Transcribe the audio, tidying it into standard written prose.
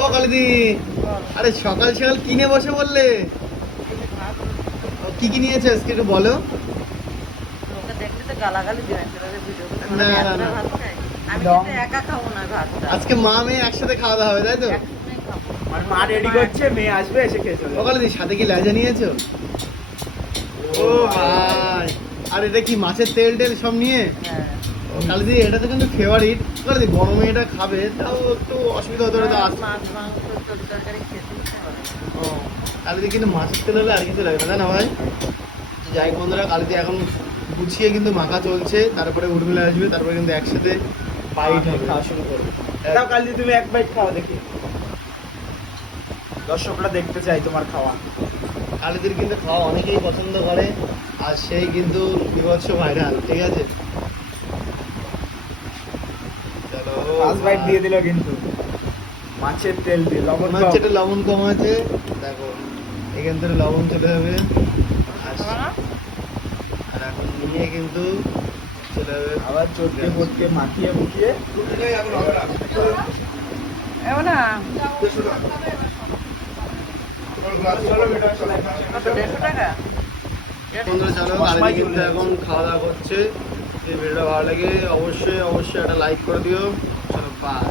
ও কালিদি, আরে সকাল সকাল কিনে বসে বললে? কি কি নিয়েছে আজকে একটু বলো। না না না, আজকে মা মেয়ে একসাথে খাওয়া দাওয়া হবে, তাই তো? মা রেডি করছে, মেয়ে আসবে, এসে খেয়ে চলে ও কালিদি, সাথে কি লেজা নিয়েছো? ও ভাই, আর এটা কি মাছের তেল টেল সব নিয়ে? কালিদি এটা তো কিন্তু ফেভারিট। কালিদি গরমে এটা খাবে, তাও একটু অসুবিধা হতে পারে। কালিদি কিন্তু মাছের তেল হলে আর কিছু লাগবে না, না ভাই? যাই হোক বন্ধুরা, কালিদি এখন গুছিয়ে কিন্তু মাখা চলছে, তারপরে উর্মিলা আসবে, তারপরে কিন্তু একসাথে বাইট খাওয়া শুরু করবে। দাও কালদি, তুমি এক বাইট খাওয়া দেখি, দর্শকরা দেখতে চাই তোমার খাওয়া। কালিদির কিন্তু খাওয়া অনেকেই পছন্দ করে, আর সেই কিন্তু বিভৎস ভাইরাল, ঠিক আছে? চলো, ফার্স্ট বাইট দিয়ে দিল কিন্তু মাছের তেল দিয়ে, লবণ মনে হচ্ছে এটা লবণ কম আছে, দেখো এখান থেকে লবণ চলে যাবে। আর এখন নিয়ে কিন্তু চলে যাবে আবার চটকে পটকে মাখিয়ে মুখিয়ে। বন্ধুরা চলো, কালিদি কিন্তু এখন খাওয়া দাওয়া করছে। যদি ভিডিওটা ভালো লাগে অবশ্যই অবশ্যই একটা লাইক করে দিও। চলো বাই।